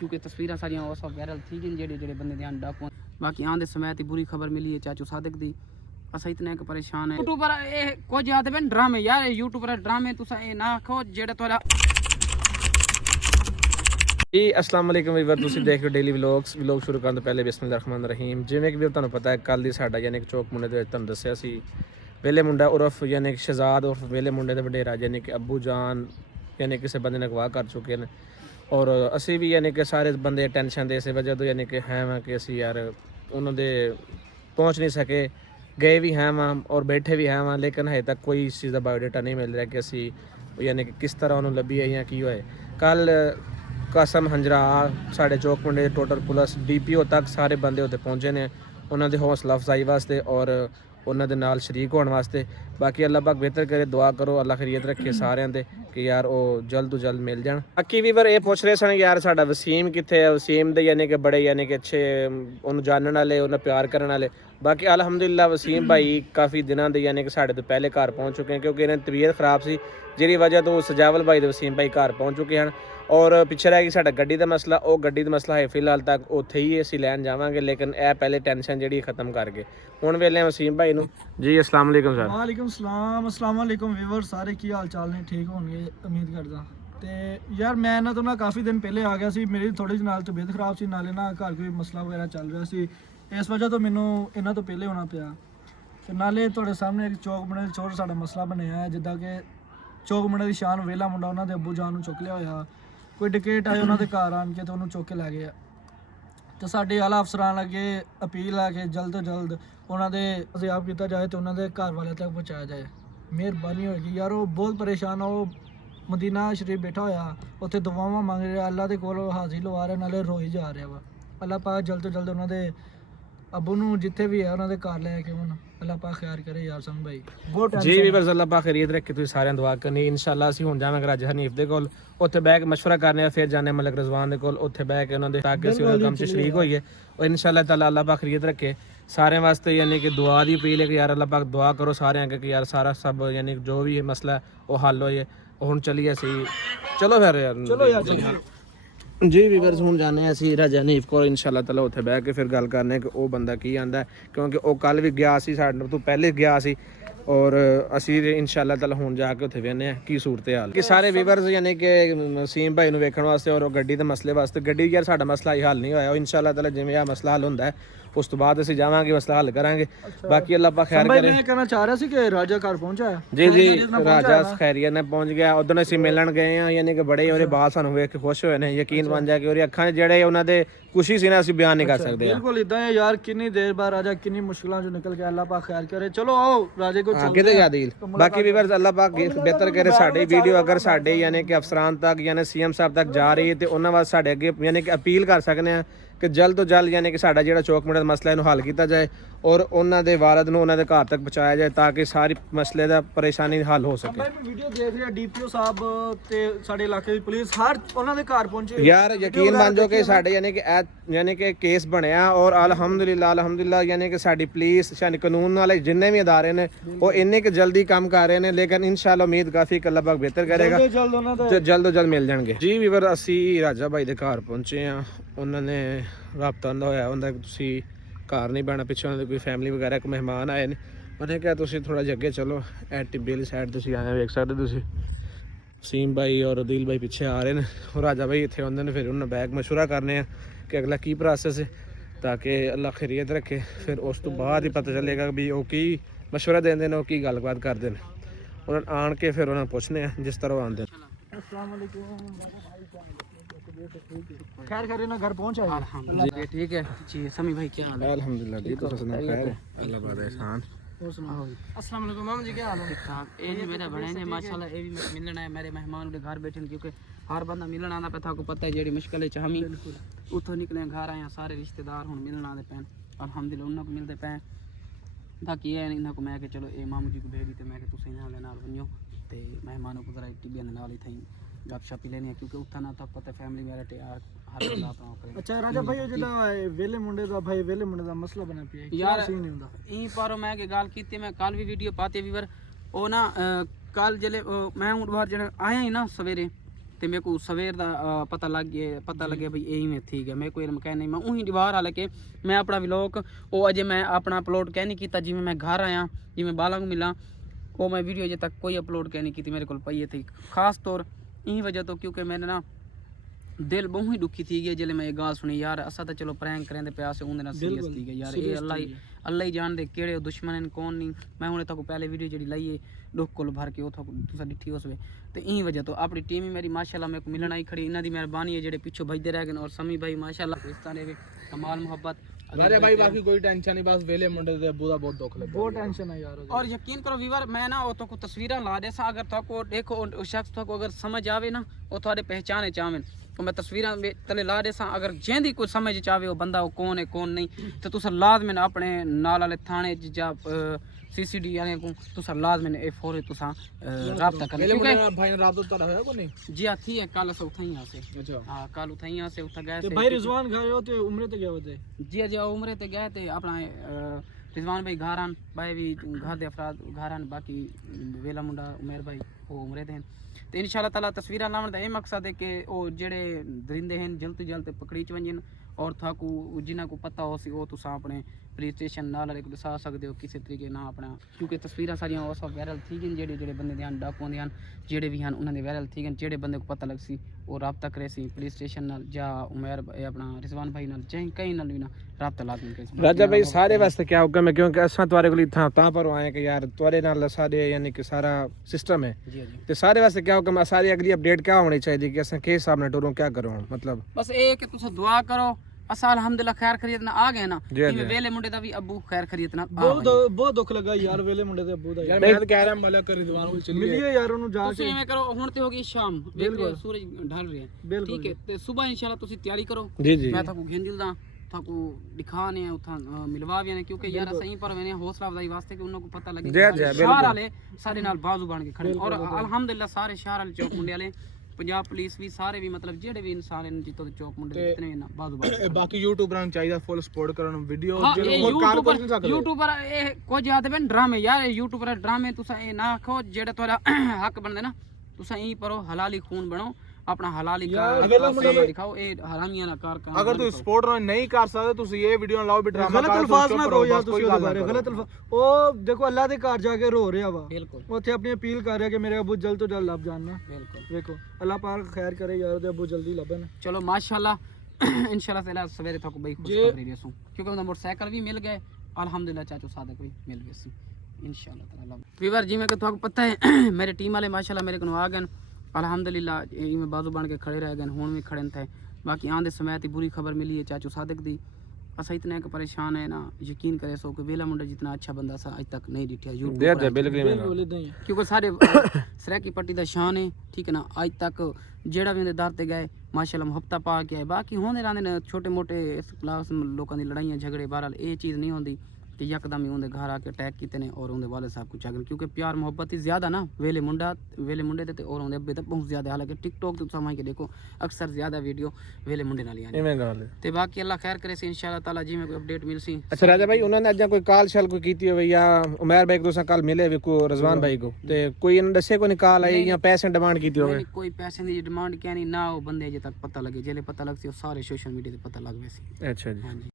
क्योंकि तस्वीर सारियां वो सब वायरल थी गई जेडे बंदे ध्यान डाकू बाकी आंदे समय दी बुरी खबर मिली है चाचू सादिक दी असा इतना एक परेशान है यूट्यूबर ए कुछ आते हैं ड्रामे यार यूट्यूबर ड्रामे तुसा ए ना आखो जेड़ा तोरा जी अस्सलाम वालेकुम वीवर ਤੁਸੀਂ ਦੇਖ ਰਹੇ ਹੋ ਡੇਲੀ ਵਲੌਗਸ ਵਲੌਗ ਸ਼ੁਰੂ ਕਰਨ ਤੋਂ ਪਹਿਲੇ ਬਿਸਮਿਲ੍ਲਾਹ ਰਹਿਮਾਨ ਰਹੀਮ ਜਿਵੇਂ ਕਿ ਵੀ ਤੁਹਾਨੂੰ ਪਤਾ ਹੈ ਕੱਲ ਦੀ ਸਾਡਾ ਯਾਨੀ ਕਿ ਚੌਕ ਮੁੰਡੇ ਦੇ ਵਿੱਚ ਤੁਹਾਨੂੰ ਦੱਸਿਆ ਸੀ ਵੇਲੇ ਮੁੰਡਾ ਉਰਫ ਯਾਨੀ ਕਿ ਸ਼ਹਜ਼ਾਦ ਉਰਫ ਵੇਲੇ ਮੁੰਡੇ ਦੇ ਵਡੇਰਾ ਯਾਨੀ ਕਿ ਅੱਬੂ ਜਾਨ ਯਾਨੀ ਕਿਸੇ ਬੰਦੇ ਨੇ ਅਗਵਾ ਕਰ ਚੁੱਕੇ ਨੇ ਔਰ ਅਸੀਂ ਵੀ ਯਾਨੀ ਕਿ ਸਾਰੇ ਬੰਦੇ ਟੈਨਸ਼ਨ ਦੇ ਇਸੇ ਵਜ੍ਹਾ ਤੋਂ ਯਾਨੀ ਕਿ ਹੈ ਵਾਂ ਕਿ ਅਸੀਂ ਯਾਰ ਉਹਨਾਂ ਦੇ ਪਹੁੰਚ ਨਹੀਂ ਸਕੇ ਗਏ ਵੀ ਹੈ ਵਾਂ ਔਰ ਬੈਠੇ ਵੀ ਹੈ ਵਾਂ ਲੇਕਿਨ ਹਜੇ ਤੱਕ ਕੋਈ ਇਸ ਚੀਜ਼ ਦਾ ਬਾਇਓਡਾਟਾ ਨਹੀਂ ਮਿਲ ਰਿਹਾ ਕਿ ਅਸੀਂ ਯਾਨੀ ਕਿ ਕਿਸ ਤਰ੍ਹਾਂ ਉਹਨੂੰ ਲੱਭੀ ਹੈ ਜਾਂ ਕੀ ਹੋਏ ਕੱਲ ਕਾਸਮ ਹੰਜਰਾ ਸਾਡੇ ਚੌਕ ਮੁੰਡੇ ਟੋਟਲ ਪੁਲਿਸ DPO ਤੱਕ ਸਾਰੇ ਬੰਦੇ ਉੱਤੇ ਪਹੁੰਚੇ ਨੇ ਉਹਨਾਂ ਦੇ ਹੌਸਲਾ ਅਫਜ਼ਾਈ ਵਾਸਤੇ ਔਰ ਉਹਨਾਂ ਦੇ ਨਾਲ ਸ਼ਰੀਕ ਹੋਣ ਵਾਸਤੇ ਬਾਕੀ ਅੱਲਾਹ ਪਾਕ ਬਿਹਤਰ ਕਰੇ ਦੁਆ ਕਰੋ ਅੱਲਾਹ ਖੈਰੀਅਤ ਰੱਖੇ ਸਾਰਿਆਂ ਦੇ ਕਿ ਯਾਰ ਉਹ ਜਲਦ ਤੋਂ ਜਲਦ ਮਿਲ ਜਾਣ ਬਾਕੀ ਵੀਵਰ ਇਹ ਪੁੱਛ ਰਹੇ ਸਨ ਯਾਰ ਸਾਡਾ ਵਸੀਮ ਕਿੱਥੇ ਹੈ ਵਸੀਮ ਦੇ ਯਾਨੀ ਕਿ ਬੜੇ ਯਾਨੀ ਕਿ ਅੱਛੇ ਉਹਨੂੰ ਜਾਣਨ ਵਾਲੇ ਉਹਨਾਂ ਪਿਆਰ ਕਰਨ ਵਾਲੇ ਬਾਕੀ ਅਲਹਮਦੁਲਿਲਾ ਵਸੀਮ ਭਾਈ ਕਾਫੀ ਦਿਨਾਂ ਦੇ ਯਾਨੀ ਕਿ ਸਾਡੇ ਤੋਂ ਪਹਿਲੇ ਘਰ ਪਹੁੰਚ ਚੁੱਕੇ ਹਨ ਕਿਉਂਕਿ ਇਹਨਾਂ ਦੀ ਤਬੀਅਤ ਖਰਾਬ ਸੀ ਜਿਹਦੀ ਵਜ੍ਹਾ ਤੋਂ ਸਜਾਵਲ ਭਾਈ ਦੇ ਵਸੀਮ ਭਾਈ ਘਰ ਪਹੁੰਚ ਚੁੱਕੇ ਹਨ ਔਰ ਪਿੱਛੇ ਰਹਿ ਗਈ ਸਾਡਾ ਗੱਡੀ ਦਾ ਮਸਲਾ ਉਹ ਗੱਡੀ ਦਾ ਮਸਲਾ ਹੈ ਫਿਲਹਾਲ ਤੱਕ ਉੱਥੇ ਹੀ ਅਸੀਂ ਲੈਣ ਜਾਵਾਂਗੇ ਲੇਕਿਨ ਇਹ ਪਹਿਲੇ ਟੈਨਸ਼ਨ ਜਿਹੜੀ ਖਤਮ ਕਰ ਗਏ ਹੁਣ ਵੇਲੇ ਵਸੀਮ ਭਾਈ ਨੂੰ ਜੀ अस्सलाम वालेकुम सर वालेकुम सलाम अस्सलाम वालेकुम व्यूअर सारे की हाल चाल ने ठीक होंगे उम्मीद करदा ਤੇ ਯਾਰ ਮੈਂ ਇਹਨਾਂ ਤੋਂ ਨਾ ਕਾਫੀ ਦਿਨ ਪਹਿਲੇ ਆ ਗਿਆ ਸੀ ਮੇਰੀ ਥੋੜੀ ਜਿਹੀ ਨਾਲ ਤਬੀਅਤ ਖਰਾਬ ਸੀ ਨਾਲੇ ਨਾ ਘਰ ਕੋਈ ਮਸਲਾ ਵਗੈਰਾ ਚੱਲ ਰਿਹਾ ਸੀ ਇਸ ਵਜ੍ਹਾ ਤੋਂ ਮੈਨੂੰ ਇਹਨਾਂ ਤੋਂ ਪਹਿਲੇ ਹੋਣਾ ਪਿਆ ਤੇ ਨਾਲੇ ਤੁਹਾਡੇ ਸਾਹਮਣੇ ਇੱਕ ਚੌਕ ਮੁੰਡੇ ਦੇ ਚੋਰ ਸਾਡਾ ਮਸਲਾ ਬਣਿਆ ਹੈ ਜਿੱਦਾਂ ਕਿ ਚੌਕ ਮੁੰਡੇ ਦੀ ਸ਼ਾਨ ਵੇਲਾ ਮੁੰਡਾ ਉਹਨਾਂ ਦੇ ਅੱਬੂ ਜਾਨ ਨੂੰ ਚੁੱਕ ਲਿਆ ਹੋਇਆ ਕੋਈ ਡਿਕੇਟ ਆਏ ਉਹਨਾਂ ਦੇ ਘਰ ਆਣ ਕੇ ਤੇ ਉਹਨੂੰ ਚੁੱਕ ਕੇ ਲੈ ਗਏ ਤੇ ਸਾਡੇ ਆਲਾ ਅਫਸਰਾਂ ਲੱਗੇ ਅਪੀਲ ਆ ਕਿ ਜਲਦ ਤੋਂ ਜਲਦ ਉਹਨਾਂ ਦੇ ਅਜ਼ਿਆਬ ਕੀਤਾ ਜਾਏ ਤੇ ਉਹਨਾਂ ਦੇ ਘਰ ਵਾਲਿਆਂ ਤੱਕ ਪਹੁੰਚਾਇਆ ਜਾਏ ਮਿਹਰਬਾਨੀ ਹੋਏਗੀ ਯਾਰ ਉਹ ਬਹੁਤ ਪਰੇਸ਼ਾਨ ਆ ਉਹ ਮਦੀਨਾ ਸ਼ਰੀਫ ਬੈਠਾ ਹੋਇਆ ਉੱਥੇ ਦੁਆਵਾਂ ਮੰਗ ਰਿਹਾ ਅੱਲਾ ਦੇ ਕੋਲ ਹਾਜ਼ਰ ਲਵਾ ਰਿਹਾ ਨਾਲੇ ਰੋਈ ਜਾ ਰਿਹਾ ਵਾ ਅੱਲਾ ਪਾਕ ਜਲਦ ਤੋਂ ਜਲਦ ਉਹਨਾਂ ਦੇ ਅੱਬੂ ਨੂੰ ਜਿੱਥੇ ਵੀ ਹੈ ਉਹਨਾਂ ਦੇ ਘਰ ਲੈ ਕੇ ਹੁਣ ਅੱਲਾ ਪਾਕ ਖੈਰ ਕਰੇ ਯਾਰ ਸੰਗ ਭਾਈ ਬਹੁਤ ਜੀ ਵੀਵਰ ਅੱਲਾਹ ਪਾਕ ਖੈਰੀਅਤ ਰੱਖੇ ਤੁਸੀਂ ਸਾਰਿਆਂ ਦੁਆ ਕਰਨੀ ਇਨਸ਼ਾਅੱਲਾ ਅਸੀਂ ਹੁਣ ਜਾਵਾਂਗੇ ਰਾਜਾ ਹਨੀਫ ਦੇ ਕੋਲ ਉੱਥੇ ਬਹਿ ਕੇ ਮਸ਼ਵਰਾ ਕਰਨੇ ਆ ਫਿਰ ਜਾਣੇ ਮਲਕ ਰਜ਼ਵਾਨ ਦੇ ਕੋਲ ਉੱਥੇ ਬਹਿ ਕੇ ਉਹਨਾਂ ਦੇ ਤਾਂ ਕਿ ਅਸੀਂ ਉਹਨਾਂ ਕੰਮ 'ਚ ਸ਼ਰੀਕ ਹੋਈਏ ਔਰ ਇਨਸ਼ਾਅੱਲਾ ਤਾਲਾ ਅੱਲਾਹ ਪਾਕ ਖੈਰੀਅਤ ਰੱਖੇ ਸਾਰਿਆਂ ਵਾਸਤੇ ਯਾਨੀ ਕਿ ਦੁਆ ਦੀ ਅਪੀਲ ਹੈ ਕਿ ਯਾਰ ਅੱਲਾਹ ਪਾਕ ਦੁਆ ਕਰੋ ਸਾਰਿਆਂ ਅੱਗੇ ਕਿ ਯਾਰ ਸਾਰਾ ਸਭ ਯਾਨੀ ਜੋ ਵੀ ਮਸਲਾ ਉਹ ਹੱਲ ਹੋਏ ਹੁਣ ਚਲੀਏ ਅਸੀਂ ਚਲੋ ਫਿਰ ਯਾਰ ਚਲੋ ਯਾਰ ਜੀ ਵੀਵਰਸ ਹੁਣ ਜਾਣੇ ਅਸੀਂ ਰਾਜਾ ਹਨੀਫ ਕੋਲ ਇਨਸ਼ਾਅੱਲਾ ਤਾਲਾ ਉੱਥੇ ਬਹਿ ਕੇ ਫਿਰ ਗੱਲ ਕਰਨੇ ਕਿ ਉਹ ਬੰਦਾ ਕੀ ਆਂਦਾ ਕਿਉਂਕਿ ਉਹ ਕੱਲ ਵੀ ਗਿਆ ਸੀ ਸਾਡੇ ਤੋਂ ਪਹਿਲੇ ਗਿਆ ਸੀ ਔਰ ਅਸੀਂ ਇਨਸ਼ਾਅੱਲਾ ਤਾਲਾ ਹੁਣ ਜਾ ਕੇ ਉੱਥੇ ਵੇਖਨੇ ਆ ਕੀ ਸੂਰਤ ਹਾਲ ਕਿ ਸਾਰੇ ਵੀਵਰਸ ਯਾਨੀ ਕਿ ਨਸੀਮ ਭਾਈ ਨੂੰ ਵੇਖਣ ਵਾਸਤੇ ਔਰ ਉਹ ਗੱਡੀ ਦੇ ਮਸਲੇ ਵਾਸਤੇ ਗੱਡੀ ਯਾਰ ਸਾਡਾ ਮਸਲਾ ਹੀ ਹੱਲ ਨਹੀਂ ਹੋਇਆ ਉਹ ਇਨਸ਼ਾਅੱਲਾ ਤਾਲਾ ਜਿਵੇਂ ਆ ਮਸਲਾ ਹੱਲ ਹੁੰਦਾ ਹੈ ਉਸ ਤੋਂ ਬਾਅਦ ਅਸੀਂ ਜਾਵਾਂਗੇ ਮਸਲਾ ਹੱਲ ਕਰਾਂਗੇ ਬਾਕੀ ਅੱਲਾਹ ਪਾਕ ਖੈਰ ਕਰੇ ਮੈਂ ਕਹਿਣਾ ਚਾਹ ਰਿਹਾ ਸੀ ਕਿ ਰਾਜਾ ਘਰ ਪਹੁੰਚਿਆ ਜੀ ਰਾਜਾ ਖੈਰੀਅਤ ਨੇ ਪਹੁੰਚ ਗਿਆ ਉਦੋਂ ਅਸੀਂ ਮਿਲਣ ਗਏ ਆ ਯਾਨੀ ਕਿ ਬੜੇ ਉਹਦੇ ਬਾਤ ਸਾਨੂੰ ਵੇਖ ਕੇ ਖੁਸ਼ ਹੋਏ ਨੇ ਯਕੀਨ ਬਣ ਜਾ ਕਿ ਉਹਦੀ ਅੱਖਾਂ 'ਚ ਜਿਹੜੇ ਉਹਨਾਂ ਦੇ ਖੁਸ਼ੀ ਸੀ ਨਾ ਅਸੀਂ ਬਿਆਨ ਨਹੀਂ ਕਰ ਸਕਦੇ ਬਿਲਕੁਲ ਇਦਾਂ ਹੈ ਯਾਰ ਕਿੰਨੀ ਦੇਰ ਬਾਅਦ ਰਾਜਾ ਕਿੰਨੀ ਮੁਸ਼ਕਲਾਂ ਚੋਂ ਨਿਕਲ ਕੇ ਅੱਲਾਹ ਪਾਕ ਖੈਰ ਕਰੇ ਚਲੋ ਆਓ ਰਾਜੇ ਕੋਲ ਚੱਲਦੇ ਕਿਤੇ ਗਾਦੀਲ ਬਾਕੀ ਵੀਵਰਸ ਅੱਲਾਹ ਪਾਕ ਬਿਹਤਰ ਕਰੇ ਸਾਡੀ ਵੀਡੀਓ ਅਗਰ ਸਾਡੇ ਯਾਨੀ ਕਿ ਅਫਸਰਾਂ ਤੱਕ ਯਾਨੀ CM ਸਾਹਿਬ ਤੱਕ ਜਾ ਰਹੀ ਹੈ ਤੇ ਉਹਨਾਂ ਵਾਸਤੇ ਸਾਡੇ ਅੱਗੇ ਯਾਨੀ ਕਿ ਅਪੀਲ ਕਰ ਸਕਨੇ ਆ ਕਿ ਜਲਦ ਤੋਂ ਜਲਦ ਯਾਨੀ ਕਿ ਸਾਡਾ ਜਿਹੜਾ ਚੌਕ ਮੁੰਡੇ ਦਾ ਮਸਲਾ ਇਹਨੂੰ ਹੱਲ ਕੀਤਾ ਜਾਏ ਔਰ ਉਹਨਾਂ ਦੇ ਵਾਰਦ ਨੂੰ ਉਹਨਾਂ ਦੇ ਘਰ ਤੱਕ ਪਹੁੰਚਾਇਆ ਜਾਏ ਤਾਂ ਕਿ ਸਾਰੀ ਮਸਲੇ ਦਾ ਪਰੇਸ਼ਾਨੀ ਹੱਲ ਹੋ ਸਕੇ ਮੈਂ ਵੀਡੀਓ ਦੇਖ ਰਿਹਾ DPO ਸਾਹਿਬ ਤੇ ਸਾਡੇ ਇਲਾਕੇ ਦੀ ਪੁਲਿਸ ਹਰ ਉਹਨਾਂ ਦੇ ਘਰ ਪਹੁੰਚੇ ਯਾਰ ਯਕੀਨ ਮੰਨ ਜੋ ਕਿ ਸਾਡੇ ਯਾਨੀ ਕਿ ਕੇਸ ਬਣਿਆ ਔਰ ਅਲਹਮਦੁਲਿਲਾ ਯਾਨੀ ਕਿ ਸਾਡੀ ਪੁਲਿਸ ਯਾਨੀ ਕਾਨੂੰਨ ਵਾਲੇ ਜਿੰਨੇ ਵੀ ਅਦਾਰੇ ਨੇ ਉਹ ਇੰਨੇ ਕਿ ਜਲਦੀ ਕੰਮ ਕਰ ਰਹੇ ਨੇ ਲੇਕਿਨ ਇਨਸ਼ਾਅੱਲਾ ਉਮੀਦ ਕਾਫੀ ਅੱਲਾਹ ਪਾਕ ਬਿਹਤਰ ਕਰੇਗਾ ਜਲਦ ਉਹਨਾਂ ਦਾ ਤੇ ਜਲਦ ਤੋਂ ਜਲਦ ਮਿਲ ਜਾਣਗੇ ਜੀ ਵੀਵਰ ਅਸੀਂ ਰਾਜਾ ਭਾਈ ਦੇ ਘਰ ਪਹੁੰਚੇ ਆ ਉਹਨਾਂ ਨੇ ਰਾਬਤਾ ਹੋਇਆ ਹੁੰਦਾ ਕਿ ਤੁਸੀਂ ਘਰ ਨਹੀਂ ਬਹਿਣਾ ਪਿੱਛੇ ਉਹਨਾਂ ਦੇ ਕੋਈ ਫੈਮਿਲੀ ਵਗੈਰਾ ਇੱਕ ਮਹਿਮਾਨ ਆਏ ਨੇ ਉਹਨੇ ਕਿਹਾ ਤੁਸੀਂ ਥੋੜਾ ਜਿਹਾ ਅੱਗੇ ਚਲੋ ਐ ਟਿੱਬੇ ਵਾਲੀ ਸਾਈਡ ਤੁਸੀਂ ਆਏ ਵੇਖ ਸਕਦੇ ਤੁਸੀਂ ਸੀਮ ਭਾਈ ਔਰ ਅਦੀਲ ਭਾਈ ਪਿੱਛੇ ਆ ਰਹੇ ਨੇ ਔਰ ਰਾਜਾ ਭਾਈ ਇੱਥੇ ਆਉਂਦੇ ਨੇ ਫਿਰ ਉਹਨਾਂ ਬੈਗ ਮਸ਼ਵਰਾ ਕਰਨੇ ਆ ਕਿ ਅਗਲਾ ਕੀ ਪ੍ਰੋਸੈਸ ਹੈ ਤਾਂ ਕਿ ਅੱਲਾਹ ਖੈਰੀਅਤ ਰੱਖੇ ਫਿਰ ਉਸ ਤੋਂ ਬਾਅਦ ਹੀ ਪਤਾ ਚੱਲੇਗਾ ਵੀ ਉਹ ਕੀ ਮਸ਼ਵਰਾ ਦਿੰਦੇ ਨੇ ਉਹ ਕੀ ਗੱਲਬਾਤ ਕਰਦੇ ਨੇ ਉਹਨਾਂ ਆਣ ਕੇ ਫਿਰ ਉਹਨਾਂ ਨੂੰ ਪੁੱਛਦੇ ਆ ਜਿਸ ਤਰ੍ਹਾਂ ਉਹ ਆਉਂਦੇ ਨੇ अस्सलाम वालेकुम खैर करे ना घर पहुंचा है अल्हम्दुलिल्लाह ठीक है जी समी भाई क्या हाल है अल्हम्दुलिल्लाह जी तो सुना खैर है अल्लाह बात एहसान और सुनाओ अस्सलाम वालेकुम मामा जी क्या हाल है ठीक ठाक ये जी मेरा बने ने माशाल्लाह ये भी मिलना है मेरे मेहमान के घर बैठे क्योंकि हर बंदा मिलन आना पे था को पता है जेडी मुश्किल है हम ही उतो निकले घर आए सारे रिश्तेदार हुन मिलन आते पैन अल्हम्दुलिल्लाह उन्होंने को मिलते पैन ताकि ये इन्हां को मैं के चलो ए मामू जी को भेजी ते मैं के तुसी इन्हां दे नाल वन्यो ते मेहमानों को जरा टिबिया नाल ही थई गपशप लेनी है क्योंकि उठा ना तो पता फैमिली मेरा ते यार हर बंदा अपना करे अच्छा राजा भाई जेड़ा वेले मुंडे दा भाई वेले मुंडे दा मसला बना पिया यार सीन नहीं हुंदा ई पर मैं के गाल कीती मैं कल भी वीडियो पाते वीवर ओ ना कल जले मैं उठ बाहर जने आया ही ना सवेरे ਤੇ ਮੇਰੇ ਕੋ ਸਵੇਰ ਦਾ ਪਤਾ ਲੱਗਿਆ ਭਈ ਇਹ ਮੈਂ ਠੀਕ ਹੈ ਮੇਰੇ ਕੋਈ ਮਕੈਨ ਨਹੀਂ ਮੈਂ ਉਹੀ ਦੀਵਾਰ ਹਾਲੇ ਕਿ ਮੈਂ ਆਪਣਾ ਵਲੌਗ ਉਹ ਅਜੇ ਮੈਂ ਆਪਣਾ ਅਪਲੋਡ ਕਹਿ ਨਹੀਂ ਕੀਤਾ ਜਿਵੇਂ ਮੈਂ ਘਰ ਆਇਆ ਜਿਵੇਂ ਬਾਲਾਂ ਨੂੰ ਮਿਲਾਂ ਉਹ ਮੈਂ ਵੀਡੀਓ ਅਜੇ ਤੱਕ ਕੋਈ ਅਪਲੋਡ ਕਹਿ ਨਹੀਂ ਕੀਤੀ ਮੇਰੇ ਕੋਲ ਪਈ थी खास तौर यही वजह तो क्योंकि मैंने ना दिल बहुत ही दुखी थी गया जल्द मैं ये गाल सुनी यार असा तो चलो प्रैंक करें ते प्यास उन्हें ना सीरियस थी गया यार ये अल्लाह ही जान दे केड़े दुश्मन हैं कौन नहीं मैं हुणे तक पहले वीडियो जड़ी लाइए दुख कोल भर के उथा तुसा डिठी उस वे ते यही वजह तो अपनी टीम ही मेरी माशाल्लाह मेरे को मिलना ही खड़ी इन्हां दी मेहरबानी है जेड़े पीछे भजदे रह गए और समी भाई माशाल्लाह पाकिस्तान दे कमाल मोहब्बत ਰਾਜਾ ਭਾਈ ਬਾਕੀ ਕੋਈ ਟੈਨਸ਼ਨ ਨਹੀਂ ਬਸ ਵੇਲੇ ਮੁੰਡੇ ਦੇ ਅੱਬੂ ਦਾ ਬਹੁਤ ਦੁੱਖ ਲੱਗਾ बहुत टेंशन है यार और यकीन करो वीवर मैं ना वो तो तस्वीरें ला दे सा अगर तो देखो उस शख्स तो अगर समझ आवे ना वो थोड़े पहचाने चाहवे तो मैं तस्वीरें तले ला दे सा अगर जेंदी कोई समझ चाहे वो बंदा वो कौन है कौन नहीं तो तुसा लाजमन अपने नाल वाले थाने जा सीसीडी वाले को तुसा लाजमन ए फौरी तुसा राब्ता करना ਵੇਲੇ क्योंकि ਮੁੰਡੇ ਭਾਈ ਨਾਲ ਰਾਬਤਾ ਤੁਹਾਡਾ ਹੋਇਆ ਕੋਈ नहीं जी थी है कल से उठा यहाँ से अच्छा हां कल उठा यहाँ से उठा गए तो थे भाई रिजवान गए हो तो उम्र तक गए होते जी जी उम्र ते गए थे अपना रिजवान भाई घर आन भाई भी घर दे अफराद घर आन बाकी वेला मुंडा उमेर भाई वो उम्रे थे तो इंशाल्लाह ताला तस्वीरां लावन दा ए मकसद है कि ओ जेड़े दरिंदे हैं जल्द तो जल्द पकड़ी च वंजन और थाकू जिन्ना को पता हो सी वो तुसा अपने पुलिस स्टेशन नाल वाले को दसा सकते हो किसी तरीके ना अपना क्योंकि तस्वीरां सारियां वो सब वायरल थी गन जेड़े जेड़े बंदे ध्यान डाकुआं ध्यान जेड़े भी हैं उन्होंने वायरल थी गन जेड़े बंदे को पता लग सी वो राब्ता करे सी पुलिस स्टेशन नाल जा उमेर अपना रिजवान भाई नाल चाहे कहीं नाल भी ना राब्ता लाजमी करे ਰਾਜਾ ਭਾਈ ਸਾਰੇ ਵਾਸਤੇ ਕੀ ਹੁਕਮ ਹੈ ਕਿਉਂਕਿ ਅਸਾਂ ਤੁਹਾਡੇ ਕੋਲ ਇੱਥਾਂ ਤਾਂ ਪਰ ਆਏ ਕਿ ਯਾਰ ਤੁਹਾਡੇ ਨਾਲ ਸਾਡੇ ਯਾਨੀ ਕਿ ਸਾਰਾ ਸਿਸਟਮ ਹੈ जी जी ਤੇ ਸਾਰੇ ਵਾਸਤੇ ਕੀ ਹੁਕਮ ਹੈ ਸਾਰੀ ਅਗਲੀ ਅਪਡੇਟ ਕੀ ਹੋਣੀ ਚਾਹੀਦੀ ਕਿ ਅਸਾਂ ਕਿਸ ਹਿਸਾਬ ਨਾਲ ਟੁਰੋਂ ਕੀ ਕਰੋ ਮਤਲਬ बस ये कि तुम दुआ करो असा अल्हम्दुलिल्लाह खैर खरीद ना आ गए ना जी, जी। इवें वेले मुंडे दा भी अब्बू खैर खरीद ना बहुत दुख लगा यार वेले मुंडे ਦੇ ਅੱਬੂ ਦਾ ਯਾਰ ਮੈਂ ਤਾਂ ਕਹਿ ਰਿਹਾ ਮਲਕ ਰਿਜ਼ਵਾਨ ਕੋਲ ਚੱਲੀਏ ਮਿਲਿਏ ਯਾਰ ਉਹਨੂੰ ਜਾ ਤੁਸੀਂ ਕੇ ਐਵੇਂ ਕਰੋ ਹੁਣ ਤੇ ਹੋ ਗਈ ਸ਼ਾਮ ਬਿਲਕੁਲ। ਸੂਰਜ ਢਲ ਰਿਹਾ ਬਿਲਕੁਲ ਠੀਕ ਹੈ ਤੇ ਸਵੇਰ ਇਨਸ਼ਾਅੱਲਾ ਤੁਸੀਂ ਤਿਆਰੀ ਕਰੋ ਜੀ ਜੀ ਮੈਂ ਤੁਹਾਨੂੰ ਘੇਂਦਿਲਦਾ ਤੁਹਾਨੂੰ ਦਿਖਾਣੇ ਆ ਉਥਾਂ ਮਿਲਵਾ ਵੀ ਨੇ ਕਿਉਂਕਿ ਯਾਰ ਸਹੀ ਪਰ ਮੈਨੇ ਹੌਸਲਾ ਅਫਜ਼ਾਈ ਵਾਸਤੇ ਕਿ ਉਹਨਾਂ ਨੂੰ ਪਤਾ ਲੱਗੇ ਜੀ, ਜੀ, ਬਿਲਕੁਲ। ਸ਼ਹਿਰ ਵਾਲੇ ਸਾਡੇ ਨਾਲ ਬਾਜ਼ੂ ਬਣ ਕੇ ਖੜੇ ਔਰ ਅਲਹਮਦੁਲਿल्लाह ਸਾਰੇ ਸ਼ਹਿਰ ਵਾਲੇ ਚੌਕ ਮੁੰਡੇ ਵਾਲੇ ਪੰਜਾਬ ਪੁਲਿਸ ਵੀ ਸਾਰੇ ਵੀ ਮਤਲਬ ਜਿਹੜੇ ਵੀ ਇਨਸਾਨ ਨੇ ਜਿੱਤੋਂ ਦੇ ਚੌਕ ਮੁੰਡੇ ਜਿਤਨੇ ਨਾ ਬਾਜ਼ੂ ਬਣ ਕੇ ਬਾਕੀ ਯੂਟਿਊਬਰਾਂ ਨੂੰ ਚਾਹੀਦਾ ਫੁੱਲ ਸਪੋਰਟ ਕਰਨ ਵੀਡੀਓ ਹਾਂ ਜਿਹੜੇ ਇਹ ਹੋਰ ਕਾਰ ਕਰ ਨਹੀਂ ਸਕਦੇ ਯੂਟਿਊਬਰ ਇਹ ਕੁਝ ਆਦੇ ਬਨ ਡਰਾਮੇ ਯਾਰ ਇਹ ਯੂਟਿਊਬਰ ਡਰਾਮੇ ਤੁਸੀਂ ਇਹ ਨਾ ਆਖੋ ਜਿਹੜਾ ਤੁਹਾਡਾ ਹੱਕ ਬਣਦੇ ਨਾ ਤੁਸੀਂ ਇਹੀ ਪਰੋ ਹਲਾਲੀ ਖੂਨ ਬਣੋ ਆਪਣਾ ਹਲਾਲੀ ਕਾਰ ਦਿਖਾਓ ਇਹ ਹਰਾਮੀਆਂ ਦਾ ਕਾਰ ਕੰਮ ਅਗਰ ਤੁਸੀਂ ਸਪੋਰਟ ਨਹੀਂ ਕਰ ਸਕਦੇ ਤੁਸੀਂ ਇਹ ਵੀਡੀਓ ਲਾਓ ਵੀ ਡਰਾਮਾ ਗਲਤ ਅਲਫਾਜ਼ ਨਾ ਕਹੋ ਯਾਰ ਤੁਸੀਂ ਉਹਦੇ ਬਾਰੇ ਗਲਤ ਅਲਫਾਜ਼ ਉਹ ਦੇਖੋ ਅੱਲਾ ਦੇ ਘਰ ਜਾ ਕੇ ਰੋ ਰਿਹਾ ਵਾ ਬਿਲਕੁਲ ਉੱਥੇ ਆਪਣੀ ਅਪੀਲ ਕਰ ਰਿਹਾ ਕਿ ਮੇਰੇ ਅੱਬੂ ਜਲਦ ਤੋਂ ਜਲਦ ਲੱਭ ਜਾਣ ਨਾ ਬਿਲकुल ਵੇਖੋ ਅੱਲਾ ਪਾਕ ਖੈਰ ਕਰੇ ਯਾਰ ਉਹਦੇ ਅੱਬੂ ਜਲਦੀ ਲੱਭਣ चलो माशाल्लाह इंशाल्लाह ताला सवेरे तक बई खुशखबरी देसू क्योंकि उनका मोटरसाइकिल भी मिल गए अल्हम्दुलिल्लाह चाचू सादक भी मिल गए सी इंशाल्लाह ताला वीवर जी मैं कि तुमको पता है मेरे टीम वाले माशाल्लाह मेरे को आ गए अल्हम्दुलिल्लाह ये बाजू बन के खड़े रह गए हुन भी खड़े थे बाकी आंदे समय ती बुरी खबर मिली है चाचू सादक दी असा इतना एक परेशान है ना यकीन करे सो कि वेला मुंडा जितना अच्छा बंदा सा आज तक नहीं दिखा यूट्यूब ਬਿਲਕੁਲ ਇਦਾਂ ਹੀ क्योंकि सारे सरैकी पट्टी का शान है ठीक है ना अज तक जेड़ा भी उन्हें दर ते गए माशाल्लाह मुहब्बत पा के आए बाकी होंदे रहंदे ने छोटे मोटे इस क्लास लोगों दी लड़ाइयां झगड़े बहरहाल ये चीज़ नहीं होंदी कि यकदम ही उन्हें घर आके अटैक किए ने और उन्हें वाले साहब कुछ आगे क्योंकि प्यार मोहब्बत ही ज़्यादा ना वेले मुंडे ते और उन्हें अब्बे तक बहुत ज़्यादा हालांकि टिकटॉक तो समझ के देखो अक्सर ज़्यादा वीडियो वेले मुंडे नाल ही आने ਇਵੇਂ ਗੱਲ ਹੈ ते बाकी अल्लाह खैर करे सी इंशाल्लाह ताला जी में कोई अपडेट मिल सी ਅੱਛਾ ਰਾਜਾ ਭਾਈ ਉਹਨਾਂ ਨੇ ਅੱਜ ਕੋਈ ਕਾਲ ਸ਼ਾਲ ਕੋਈ ਕੀਤੀ ਹੋਵੇ ਜਾਂ ਉਮਰ ਭਾਈ ਕੋਲ ਕੱਲ ਮਿਲੇ ਵੀ ਕੋ ਰਜ਼ਵਾਨ ਭਾਈ ਕੋ ਤੇ ਕੋਈ ਇਹਨਾਂ ਦੱਸੇ ਕੋਈ ਕਾਲ ਆਈ ਜਾਂ ਪੈਸੇ ਡਿਮਾਂਡ ਕੀਤੀ ਹੋਵੇ नहीं, कोई पैसे की डिमांड क्या नहीं ना वो बंदे अजे तक पता लगे जेले पता लग सी सारे सोशल मीडिया ते पता लग गए सी ਅੱਛਾ ਜੀ हाँ जी